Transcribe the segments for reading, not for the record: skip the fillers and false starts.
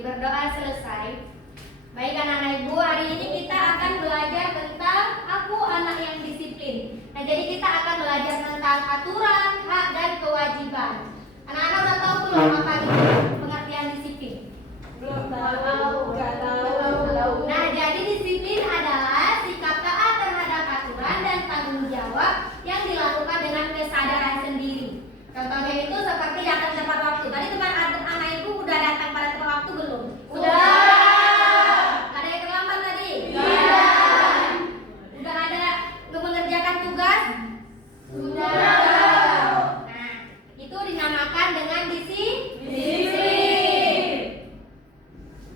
berdoa selesai. Baik anak-anak ibu, hari ini kita akan belajar tentang aku anak yang disiplin. Nah, jadi kita akan belajar tentang aturan, hak, dan kewajiban. Anak-anak udah tahu belum apa itu pengertian disiplin? Belum tahu, nggak tahu. Nah, jadi disiplin adalah sikap taat terhadap aturan dan tanggung jawab yang dilakukan dengan kesadaran sendiri. Contohnya itu seperti datang tepat waktu. Tadi teman anak ibu udah datang pada tepat waktu belum? Udah. Ada yang terlambat tadi? Iya. Udah ada mengerjakan tugas? Sudah. Nah, itu dinamakan dengan disiplin.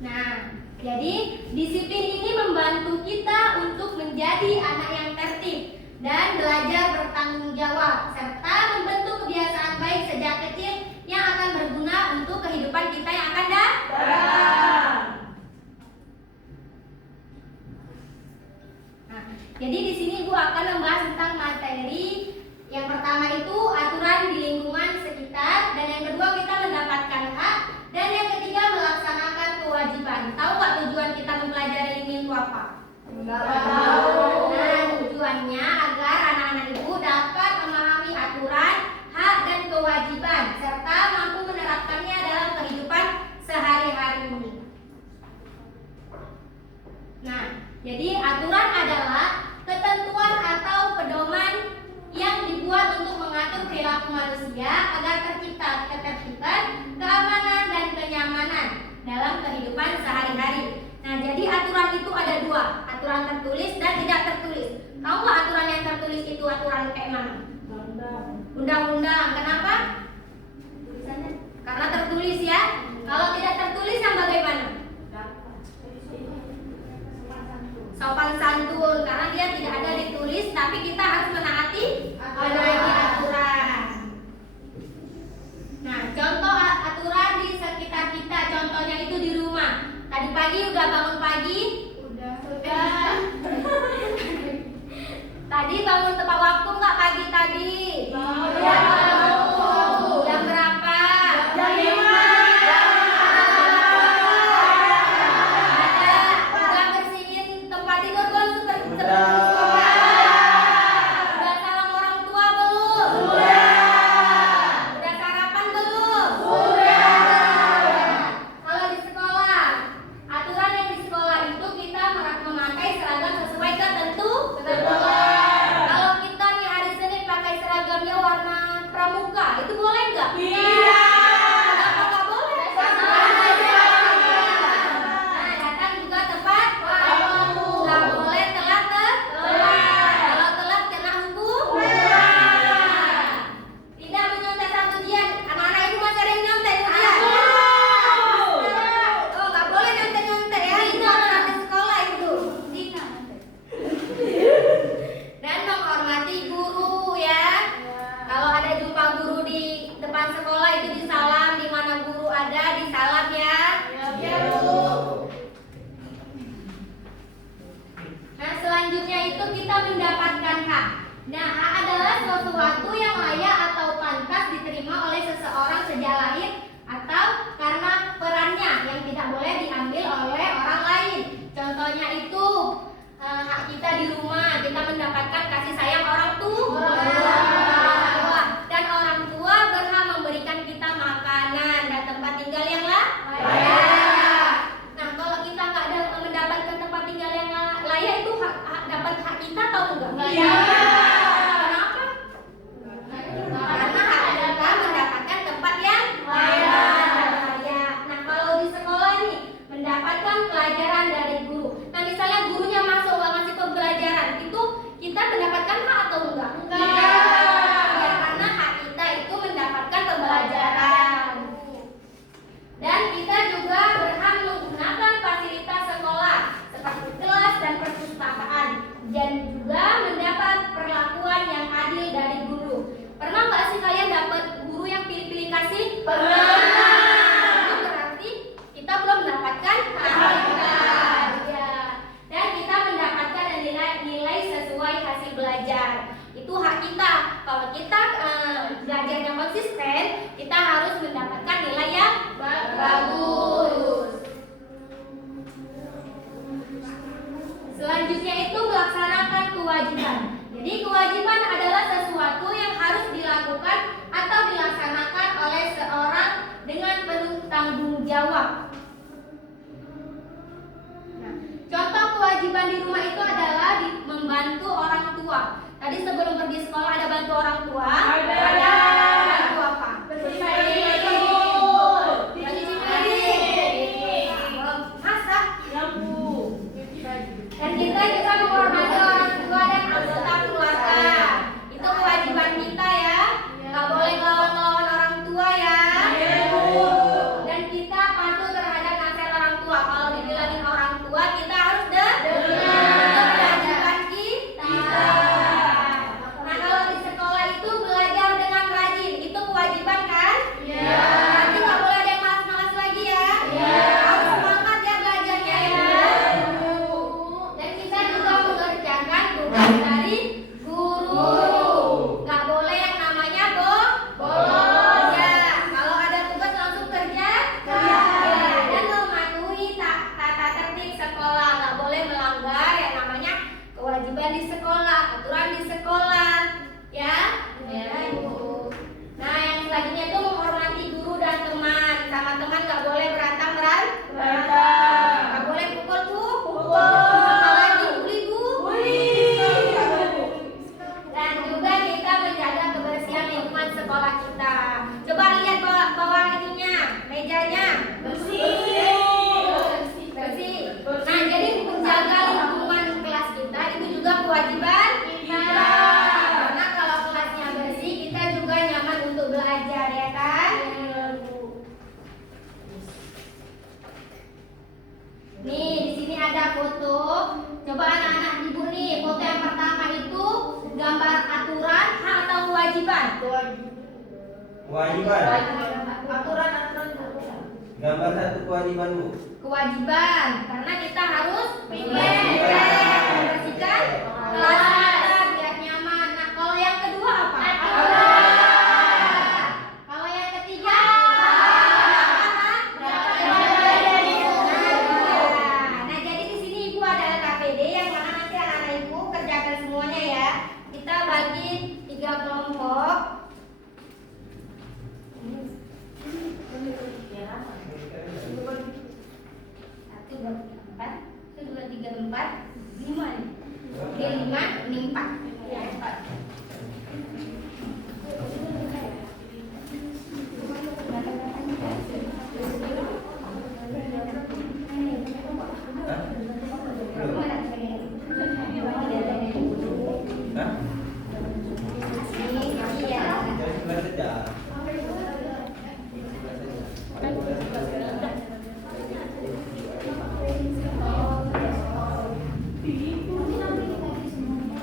Nah, jadi disiplin ini membantu kita untuk menjadi anak yang tertib dan belajar bertanggung jawab serta membentuk kebiasaan baik sejak kecil yang akan berguna untuk kehidupan kita yang akan datang. Nah, jadi di sini Ibu akan membahas tentang materi. Yang pertama itu aturan di lingkungan sekitar, dan yang kedua kita mendapatkan hak, dan yang ketiga melaksanakan kewajiban. Tahu nggak tujuan kita mempelajari ini itu apa? Nggak tahu. Nah, tujuannya agar anak-anak ibu dapat memahami aturan, hak, dan kewajiban serta mampu menerapkannya dalam kehidupan sehari-hari. Nah, jadi aturan adalah ketentuan atau pedoman yang dibuat untuk mengatur perilaku manusia agar tercipta ketertiban, keamanan, dan kenyamanan dalam kehidupan sehari-hari. Nah, jadi aturan itu ada dua, aturan tertulis dan tidak tertulis. Tahu nggak aturan yang tertulis itu aturan kayak mana? Undang-undang. Kenapa? Karena tertulis ya. Kalau tidak tertulis yang bagaimana? Sopan santun, karena dia tidak ada ditulis, tapi kita harus menaati aturan. Nah, contoh aturan di sekitar kita, contohnya itu di rumah. Tadi pagi udah bangun pagi? Sudah. Tadi bangun tepat waktu nggak pagi tadi? Jam berapa? Jam 5. Udah bersihin tempat tidur belum? Udah salam orang tua belum? Udah sarapan belum? Kalau di sekolah, aturan yang di sekolah itu kita memakai seragam sesuai ketentuan. Kalau kita nih hari Senin pakai seragamnya warna pramuka, itu boleh nggak? Iya. Kenapa nggak boleh? Nah, datang juga tepat waktu. Nggak boleh telat. Kalau telat kena hukum. Tidak menyontek saat ujian. Anak-anak ibu masih ada yang nyontek ujian? Oh, nggak boleh nyontek ya. Itu aturan di sekolah itu. Dan menghormati guru ya. Kalau ada jumpa guru di depan sekolah itu disalam, di mana guru ada disalam ya. Nah, selanjutnya itu kita mendapatkan hak. Nah, hak adalah sesuatu yang layak atau pantas diterima oleh seseorang sejak lahir atau karena perannya yang tidak boleh diambil oleh orang lain. Contohnya itu hak kita di rumah, kita mendapatkan kasih sayang orang tua. Dan orang tua berhak memberikan kita makanan dan tempat tinggal yang layak. Nah, kalau kita nggak ada mendapatkan tempat tinggal yang layak, itu dapat hak kita atau enggak? Iya. Kenapa? Karena hak kita mendapatkan tempat yang layak. Nah, kalau di sekolah nih mendapatkan pelajaran dari guru. Nah, misalnya gurunya masuk nggak ngasih pembelajaran, itu kita mendapatkan hak atau enggak? Ya, karena hak kita itu mendapatkan pembelajaran. Dan kita juga berhak menggunakan fasilitas sekolah seperti kelas dan perpustakaan, dan juga mendapat perlakuan yang adil dari guru. Pernah nggak sih kalian dapat guru yang pilih-pilih kasih? Pernah. Itu berarti kita belum mendapatkan hak kita. Ya. Dan kita mendapatkan nilai sesuai hasil belajar. Itu hak kita. Kalau kita belajarnya konsisten, kita harus mendapatkan nilai yang bagus. Selanjutnya itu melaksanakan kewajiban. Jadi kewajiban adalah sesuatu yang harus dilakukan atau dilaksanakan oleh seorang dengan penuh tanggung jawab. Nah, contoh kewajiban di rumah itu adalah membantu orang tua. Tadi sebelum pergi sekolah ada bantu orang tua. Ada. Bantu apa? Bersih masak. lampu. Dan kita juga menghormati orang tua dan anggota keluarga. Itu kewajiban kita ya. Nggak boleh ngelawan orang tua ya. Dan kita patuh terhadap nasihat orang tua. Kalau dibilangin orang tua kita harus dengar. Itu kewajiban kita. Nah kalau di sekolah itu belajar dengan rajin. Itu kewajiban kan? Nanti nggak boleh ada yang malas-malas lagi ya. Harus semangat ya belajarnya ya. Dan kita juga mengerjakan tugas dari guru. Nggak boleh yang namanya bolos. Ya, kalau ada tugas langsung kerja. Ya, dan mematuhi tata tertib sekolah. Nggak boleh melanggar yang namanya kewajiban di sekolah, aturan di sekolah. Ya. Nah, yang selanjutnya itu menghormati guru dan teman. Sama teman nggak boleh berantem. Nggak boleh pukul. Apalagi bully. Dan juga kita menjaga kebersihan lingkungan sekolah kita. Coba lihat bawah ininya, mejanya bersih. Nah, jadi menjaga lingkungan kelas kita itu juga kewajiban kita. Karena kalau kelasnya bersih, kita juga nyaman untuk belajar ya kan? Nih, di sini ada foto. Coba anak-anak ibu nih, foto yang pertama itu gambar aturan, hak atau kewajiban? Kewajiban. Aturan. Gambar satu kewajibanmu. Kewajiban, karena kita harus membersihkan kelas kita biar nyaman. Nah, kalau yang kedua apa? Kalau yang ketiga Nah, jadi di sini ibu ada KPD yang mana nanti anak-anak ibu kerjakan semuanya ya. Kita bagi 3 kelompok. Satu, dua, tiga, empat. Satu, dua, tiga, empat. 5 nih. Oke, 5, ini 4. Ya, 4. Hah? Iya. Jam 11 saja.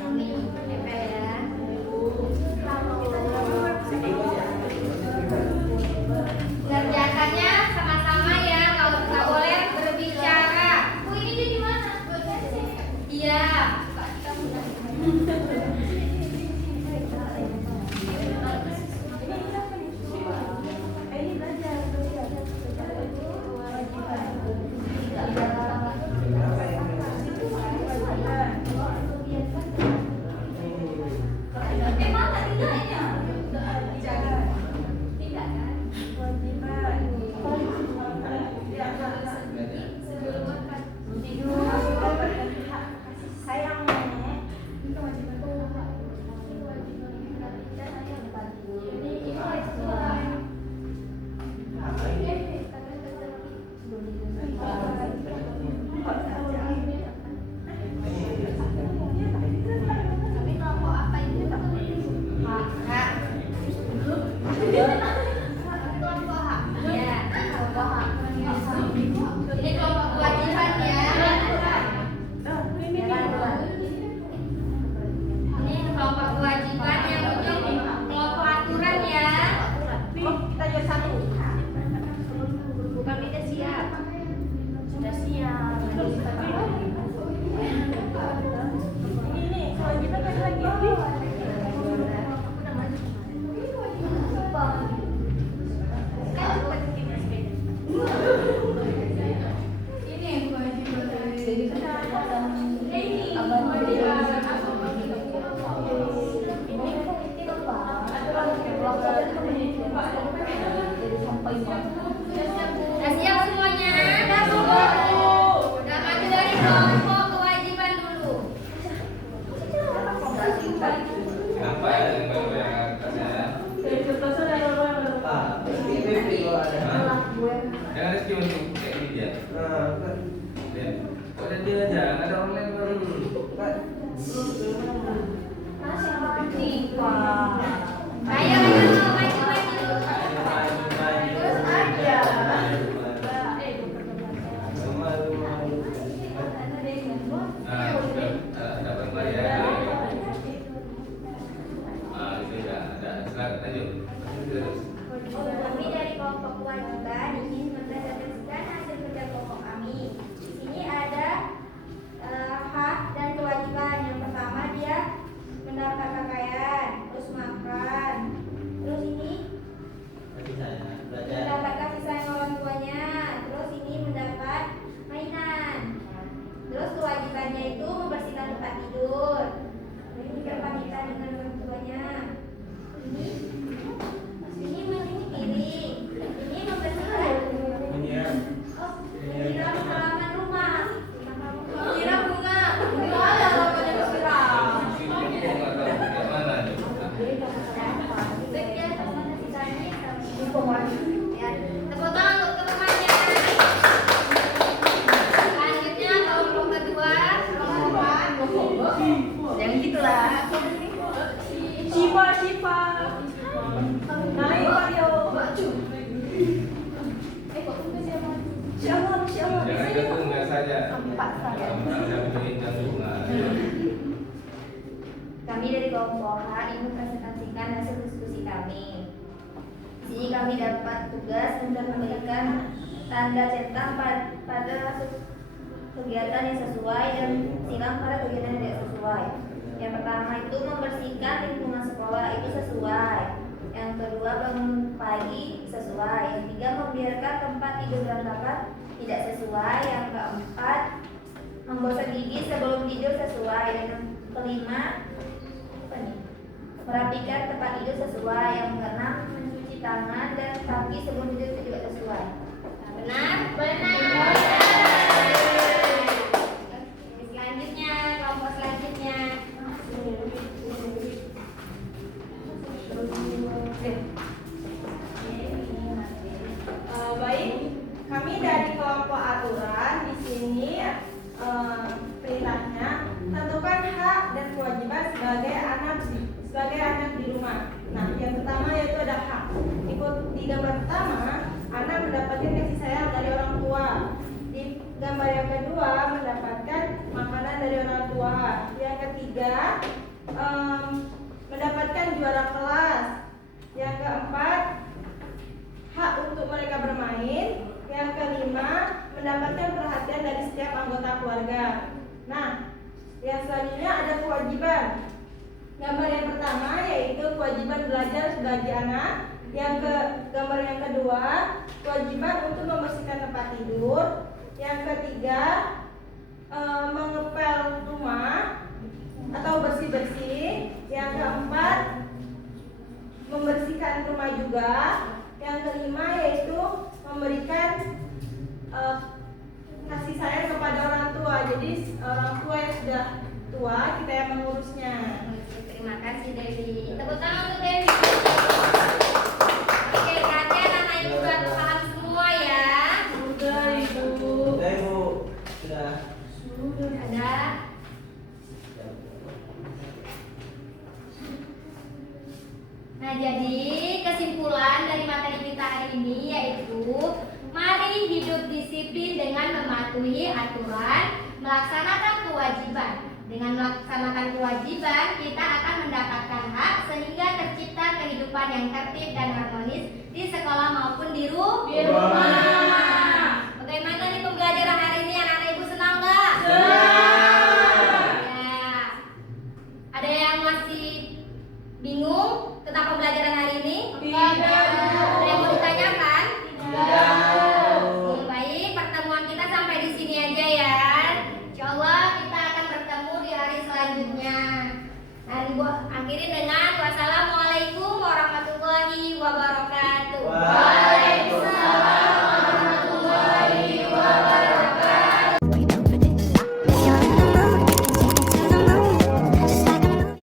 Ini tempel ya. lanjut. Terus. Kami dari kelompok kewajiban ingin mempresentasikan hasil kerja kelompok kami. Di sini ada hak dan kewajiban. Yang pertama dia mendapat pakaian, terus makan, terus ini Kasih saya belajar. mendapat kasih sayang orang tuanya, terus ini mendapat mainan. Terus kewajibannya itu membersihkan tempat tidur. Ini berpamitan dengan orang tuanya. Ini piring. Ini membersihkan. Menyiram. Oh, menyiram halaman rumah. Kira bunga. Enggak ada namanya bersiram. Yang mana nih? Baiknya teman sisanya ya. Tepuk tangan untuk temannya. Selanjutnya kelompok kedua, kelompok Jangan gitulah. Shiva. Naik Mario. Siapa? Jangan jatuh nggak saja. Empat saja. Ada bintang bunga. Kami dari kelompok H ingin mempresentasikan hasil diskusi kami. Di sini kami dapat tugas untuk memberikan tanda centang pada kegiatan yang sesuai dan silang pada kegiatan yang tidak sesuai. Yang pertama itu membersihkan lingkungan sekolah itu sesuai. Yang kedua bangun pagi sesuai. Yang ketiga membiarkan tempat tidur berantakan tidak sesuai. Yang keempat menggosok gigi sebelum tidur sesuai. Dan yang kelima apa nih? Merapikan tempat tidur sesuai. Yang keenam mencuci tangan dan kaki sebelum tidur itu juga sesuai. Benar? Benar. Selanjutnya kelompok selanjutnya. Baik, kami dari kelompok aturan di sini perintahnya tentukan hak dan kewajiban sebagai anak di rumah. Nah, yang pertama yaitu ada hak. Ikut di gambar pertama, anak mendapatkan kasih sayang dari orang tua. Di gambar yang kedua mendapatkan makanan dari orang tua. Yang ketiga mendapatkan juara kelas. Yang keempat hak untuk mereka bermain. Yang kelima mendapatkan perhatian dari setiap anggota keluarga. Nah, yang selanjutnya ada kewajiban. Gambar yang pertama yaitu kewajiban belajar sebagai anak. Gambar yang kedua kewajiban untuk membersihkan tempat tidur. Yang ketiga mengepel rumah atau bersih-bersih. Yang keempat membersihkan rumah juga. Yang kelima yaitu memberikan kasih sayang kepada orang tua. Jadi orang tua yang sudah tua kita yang mengurusnya. Terima kasih Dewi. Tepuk tangan untuk Dewi. Oke, perhatian anak ibu sudah paham semua ya. Sudah Ibu. Sudah Ibu. Sudah. Ada. Nah, jadi kesimpulan dari materi kita hari ini yaitu mari hidup disiplin dengan mematuhi aturan, melaksanakan kewajiban. Dengan melaksanakan kewajiban, kita akan mendapatkan hak sehingga tercipta kehidupan yang tertib dan harmonis di sekolah maupun di rumah. Bagaimana nih pembelajaran hari ini? Anak-anak ibu senang nggak? Senang. Ya. Ada yang masih bingung tentang pembelajaran hari ini? Tidak. Ada yang mau ditanyakan? Tidak. Baik, pertemuan kita sampai di sini aja ya. Insya Allah kita akan bertemu di hari selanjutnya. Dan buat